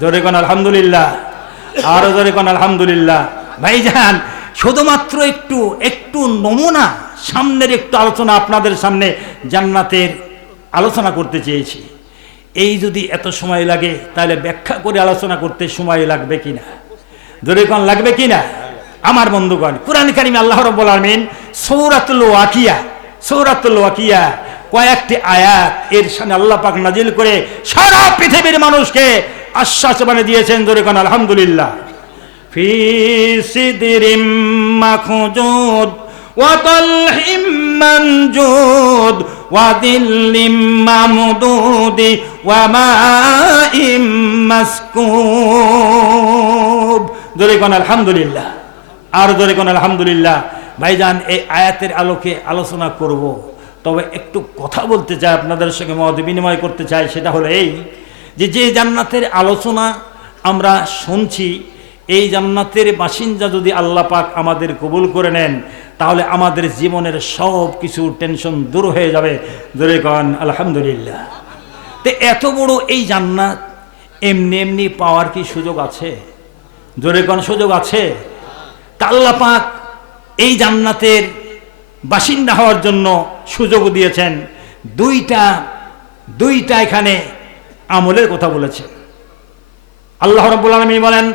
জোরে কোন আলহামদুলিল্লাহ। আরও জোরে কোন আলহামদুলিল্লাহ। ভাইজান, শুধুমাত্র একটু একটু নমুনা, সামনের একটু আলোচনা আপনাদের সামনে জান্নাতের আলোচনা করতে চেয়েছি। এই যদি এত সময় লাগে, তাহলে ব্যাখ্যা করে আলোচনা করতে সময় লাগবে কিনা? জোরে লাগবে কিনা? আমার বন্ধুগণ, কোরআন কারিমে আল্লাহ রব্বুল আলামিন সৌরাতুল ওয়াকিয়া সৌরাতুল ওয়াকিয়া কয়েকটি আয়াত এর সামনে আল্লাহ পাক নাজিল করে সারা পৃথিবীর মানুষকে আশ্বাস বানিয়ে দিয়েছেন জোরে কোন আলহামদুলিল্লাহ ফি সিদরিম মাখজুদ وطلح منجود وظل ممدود وماء مسكوب জোরে কোন আলহামদুলিল্লাহ আর জোরে কোন আলহামদুলিল্লাহ ভাইজান এই আয়াতের আলোকে আলোচনা করব তবে একটু কথা বলতে চাই আপনাদের সঙ্গে মত বিনিময় করতে চাই সেটা হলো এই যে যে জান্নাতের আলোচনা আমরা শুনছি, এই জান্নাতের বাসিন্দা যদি আল্লাহ পাক আমাদের কবুল করে নেন, তাহলে আমাদের জীবনের সব কিছু টেনশন দূর হয়ে যাবে। ধরে কন, আলহামদুলিল্লাহ। তো এত বড় এই জান্নাত, এমনি এমনি পাওয়ার কি সুযোগ আছে? জোরে কোন, সুযোগ আছে? আল্লাহ পাক এই জান্নাতের বাসিন্দা হওয়ার জন্য সুযোগ দিয়েছেন। দুইটা দুইটা এখানে আমলের কথা বলেছে। আল্লাহ রাব্বুল আলামিন বলেন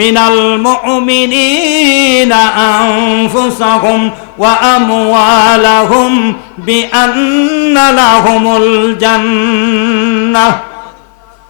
মিনাল মুমিনিনা আনফুসাহুম ওয়া আমওয়ালাহুম বিআন্না লাহুমুল জান্নাহ।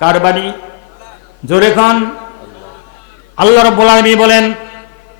কার বাড়ি? জোরে খান আল্লাহ রাব্বুল আলামিন বলেন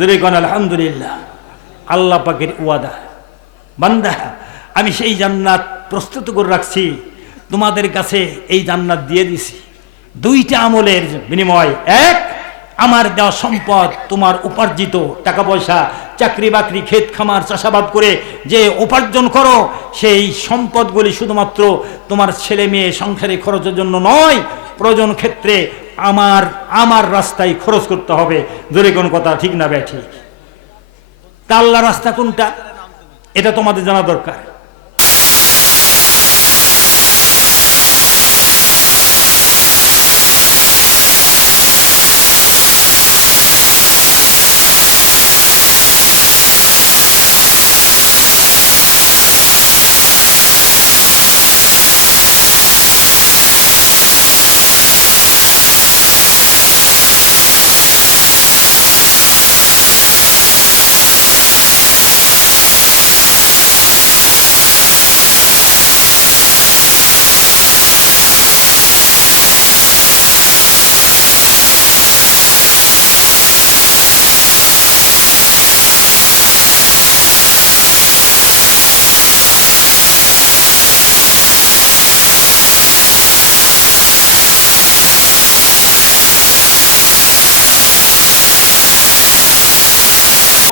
দূরে কোন আলহামদুলিল্লাহ। আল্লাহ পাকের ওয়াদা। বান্দা, আমি সেই জান্নাত প্রস্তুত করে রাখছি। তোমাদের কাছে এই জান্নাত দিয়ে দিছি। দুইটা আমলের বিনিময়। এক, আমার দেওয়া সম্পদ, তোমার উপার্জিত টাকা পয়সা চাকরি বাকরি ক্ষেত খামার চাষাবাদ করে যে উপার্জন করো, সেই সম্পদগুলি শুধুমাত্র তোমার ছেলে মেয়ে সংসারে খরচের জন্য নয় প্রয়োজন ক্ষেত্রে আমার আমার রাস্তায় খরচ করতে হবে। জোরে কোন কথা ঠিক না ব্যাঠিক তা আল্লাহ রাস্তা কোনটা? এটা তোমাদের জানা দরকার।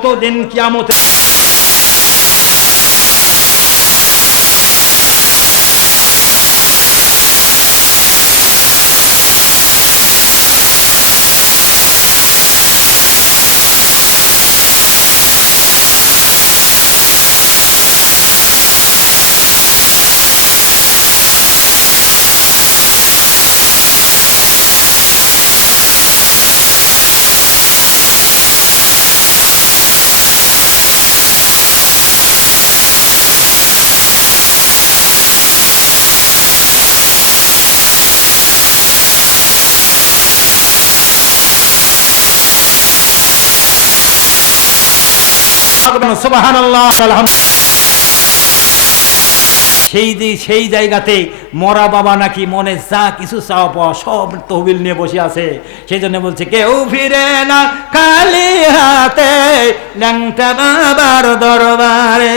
কতদিন কিয়ামতে সেই সেই জায়গাতে মরা বাবা নাকি মনে যা কিছু পাওয়া সব তহবিল নিয়ে বসে আছে। সেই জন্য বলছে, কেউ ফিরে না খালি হাতে ল্যাংটা বাবার দরবারে।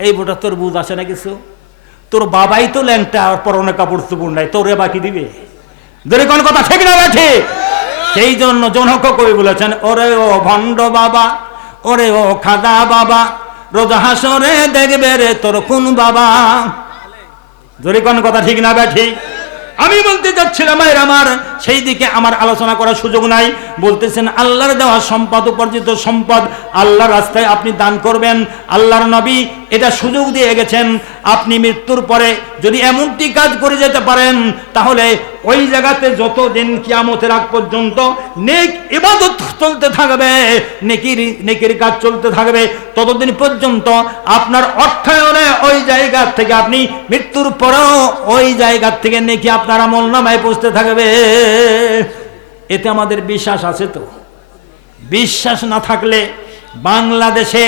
এই বোটা তোর বুঝ আসে না কিছু? তোর বাবাই তো ল্যাংটা পরনে কাপড় চুপুর নাই, তোরে বাকি দিবে? ধরে কোন কথা, ঠিক না, ঠিক? সেই জন্য জনক কবি বলেছেন, ওরে ও ভণ্ড বাবা, ওরে ও খাদা বাবা, রোজ হাসরে দেখবে রে তোর কোন বাবা। ধরে কোন কথা ঠিক না ঠিক আমি বলতে যাচ্ছিলাম এর আমার, সেই দিকে আমার আলোচনা করার সুযোগ নাই। বলতেছেন, আল্লাহর দেওয়া সম্পদ, উপার্জিত সম্পদ, আল্লাহর রাস্তায় আপনি দান করবেন। আল্লাহর নবী এটা সুযোগ দিয়ে গেছেন। আপনি মৃত্যুর পরে যদি এমনটি কাজ করে যেতে পারেন, তাহলে ওই জায়গাতে যতদিন কিয়ামতের আগ পর্যন্ত নেক ইবাদত চলতে থাকবে, নেকির নেকির কাজ চলতে থাকবে, ততদিন পর্যন্ত আপনার অর্থায়নে ওই জায়গা থেকে আপনি মৃত্যুর পরেও ওই জায়গা থেকে নেকি আপনার আমল নামায় পৌঁছতে থাকবে। এতে আমাদের বিশ্বাস আছে তো? বিশ্বাস না থাকলে বাংলাদেশে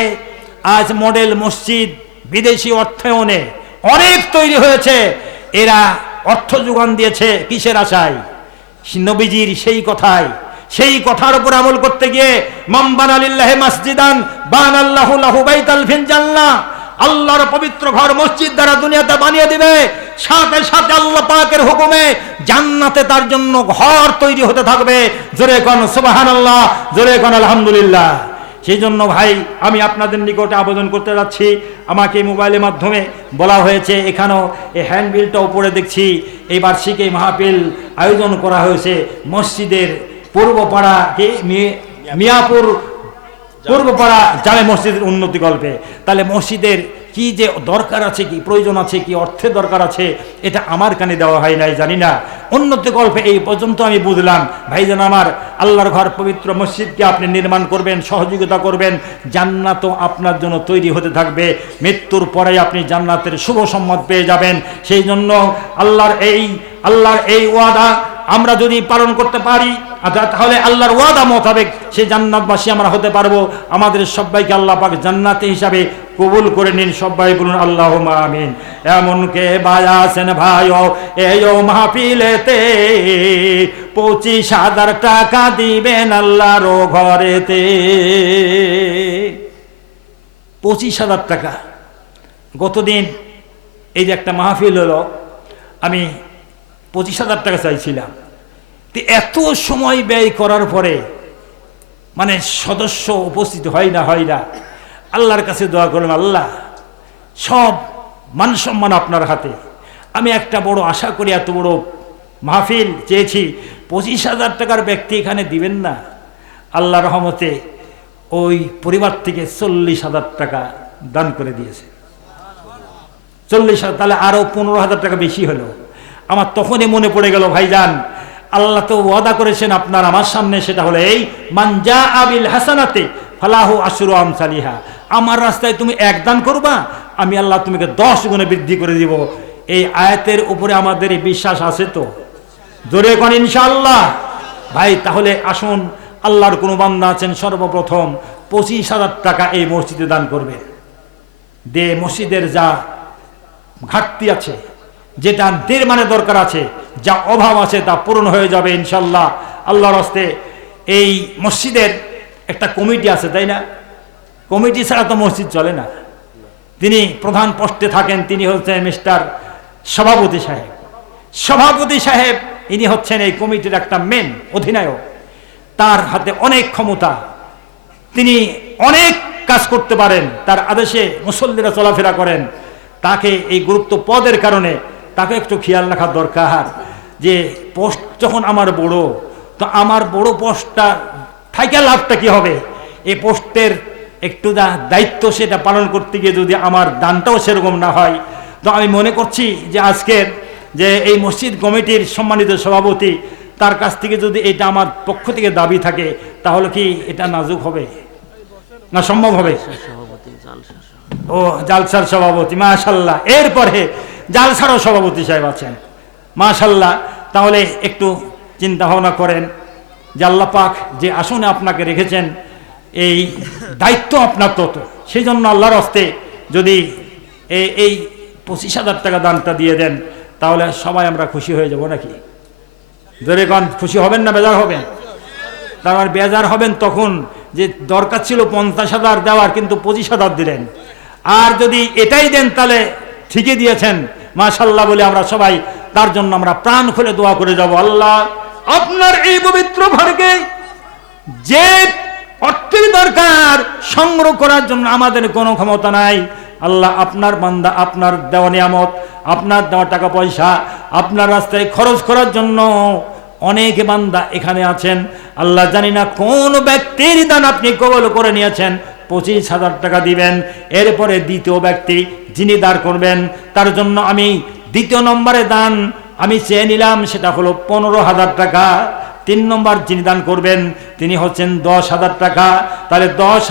আজ মডেল মসজিদ বিদেশি অর্থায়নে অনেক তৈরি হয়েছে। এরা অর্থ যোগান দিয়েছে কিসের আশায়? নবীজির সেই কথায়। সেই কথার উপর আমল করতে গিয়ে মাম্বান আলিল্লাহে মাসজিদান, বান আল্লাহু লাহু বাইতাল ফিল জান্নাহ। আল্লাহর পবিত্র ঘর মসজিদ দ্বারা দুনিয়াতে বানিয়ে দিবে। সাথে সাথে আল্লাহ পাকের হুকুমে জান্নাতে তার জন্য ঘর তৈরি হতে থাকবে। জোরে কোন সুবহানাল্লাহ, জোরে কোন আলহামদুলিল্লাহ। সেই জন্য ভাই, আমি আপনাদের নিকটে আবেদন করতে যাচ্ছি। আমাকে মোবাইলের মাধ্যমে বলা হয়েছে, এখানেও এই হ্যান্ডবিলটা উপরে দেখছি, এই বার্ষিক এই মাহফিল আয়োজন করা হয়েছে মসজিদের পূর্বপাড়াকে মি- মিয়াপুর পূর্বপাড়া জামে মসজিদের উন্নতি গল্পে। তাহলে মসজিদের কি যে দরকার আছে, কি প্রয়োজন আছে, কি অর্থের দরকার আছে, এটা আমার কানে দেওয়া হয় নাই, জানি না। উন্নতি গল্পে এই পর্যন্ত আমি বুঝলাম। ভাই যেন আমার, আল্লাহর ঘর পবিত্র মসজিদকে আপনি নির্মাণ করবেন, সহযোগিতা করবেন, জান্নাতও আপনার জন্য তৈরি হতে থাকবে। মৃত্যুর পরে আপনি জান্নাতের শুভ সম্মত পেয়ে যাবেন। সেই জন্য আল্লাহর এই আল্লাহর এই ওয়াদা আমরা যদি পালন করতে পারি তাহলে আল্লাহর ওয়াদা মোতাবেক সেই জান্নাতবাসী আমরা হতে পারব। আমাদের সবাইকে আল্লাহ পাক জান্নাতি হিসাবে কবুল করে নিন। সবাই বলুন আল্লাহ আমিন। এমন কে ভাই এই মাহফিলেতে পঁচিশ হাজার টাকা দিবেন আল্লাহর ঘরেতে। পঁচিশ হাজার টাকা। গতদিন এই যে একটা মাহফিল হলো, আমি পঁচিশ হাজার টাকা চাইছিলাম। এত সময় ব্যয় করার পরে মানে সদস্য উপস্থিত হয় না হয় না। আল্লাহর কাছে দোয়া করলাম, আল্লাহ, সব মান সম্মান আপনার হাতে। আমি একটা বড় আশা করি, এত বড় মাহফিল চেয়েছি। পঁচিশ হাজার টাকার ব্যক্তি এখানে দিবেন না। আল্লাহ রহমতে ওই পরিবার থেকে চল্লিশ হাজার টাকা দান করে দিয়েছে। চল্লিশ হাজার, তাহলে আরও পনেরো হাজার টাকা বেশি হলো। আমার তখনই মনে পড়ে গেল, ভাইজান আল্লাহ তো ওয়াদা করেছেন আপনার আমার সামনে, সেটা হলো এই মানজা আবিল হাসানাতে ফালাহু আশুরু আমসালিহা। আমার রাস্তায় তুমি এক দান করবা, আমি আল্লাহ তোমাকে দশ গুণে বৃদ্ধি করে দিব। এই আয়াতের উপরে আমাদের বিশ্বাস আছে তো? জোরে কোন ইনশাআল্লাহ? ভাই, তাহলে আসুন, আল্লাহর কোনো বান্দা আছেন সর্বপ্রথম পঁচিশ হাজার টাকা এই মসজিদে দান করবে। দে মসজিদের যা ঘাটতি আছে, যেটা নির্মাণের দরকার আছে যা অভাব আছে তা পূরণ হয়ে যাবে ইনশাল্লাহ। আল্লাহর হস্তে এই মসজিদের একটা কমিটি আছে, তাই না? কমিটি ছাড়া তো মসজিদ চলে না। তিনি প্রধান পোস্টে থাকেন, তিনি হচ্ছেন মিস্টার সভাপতি সাহেব। সভাপতি সাহেব, ইনি হচ্ছেন এই কমিটির একটা মেন অধিনায়ক। তার হাতে অনেক ক্ষমতা। তিনি অনেক কাজ করতে পারেন। তার আদেশে মুসল্লিরা চলাফেরা করেন। তাকে এই গুরুত্ব পদের কারণে তাকে একটু খেয়াল রাখার দরকার যে পোস্ট যখন আমার বড় তো আমার বড় পোস্টটা থাইকা লাভটা কি হবে? এই পোস্টের একটু যা দায়িত্ব সেটা পালন করতে গিয়ে যদি আমার দানটাও সেরকম না হয় তো আমি মনে করছি যে আজকের যে এই মসজিদ কমিটির সম্মানিত সভাপতি তার কাছ থেকে যদি এটা আমার পক্ষ থেকে দাবি থাকে তাহলে কি এটা নাজুক হবে? না সম্ভব হবে? ও জালসার সভাপতি মাশাল্লাহ। এরপরে জালসারও সভাপতি সাহেব আছেন। মাশাল্লাহ তাহলে একটু চিন্তা ভাবনা করেন। যে আল্লাহ পাক যে আসনে আপনাকে রেখেছেন, এই দায়িত্ব আপনার তত সেই জন্য আল্লাহর হস্তে যদি এই পঁচিশ হাজার টাকা দানটা দিয়ে দেন, তাহলে সবাই আমরা খুশি হয়ে যাব নাকি? ধরে কন, খুশি হবেন না বেজার হবেন? তারপর বেজার হবেন তখন যে দরকার ছিল পঞ্চাশ হাজার দেওয়ার, কিন্তু পঁচিশ হাজার দিলেন। আর যদি এটাই দেন, তাহলে ঠিকই দিয়েছেন। মাশাল্লাহ বলে আমরা সবাই, তার জন্য আমরা প্রাণ খুলে দোয়া করে যাব, আল্লাহ। আপনার এই পবিত্র ঘরকে যে অর্থের দরকার সংগ্রহ করার জন্য আমাদের কোনো ক্ষমতা নাই। আল্লাহ, আপনার বান্দা, আপনার দেওয়া নিয়ামত, আপনার দেওয়া টাকা পয়সা, আপনার রাস্তায় খরচ করার জন্য অনেক বান্দা এখানে আছেন। আল্লাহ, জানি না কোন ব্যক্তির দান আপনি কবল করে নিয়েছেন। পঁচিশ হাজার টাকা দিবেন। এরপরে দ্বিতীয় ব্যক্তি যিনি দাঁড় করবেন, তার জন্য আমি দ্বিতীয় নম্বরে দান আমি চেয়ে নিলাম, সেটা হলো পনেরো হাজার টাকা। তিন নম্বর যিনি দান করবেন, তিনি হচ্ছেন দশ হাজার টাকা। তাহলে দশ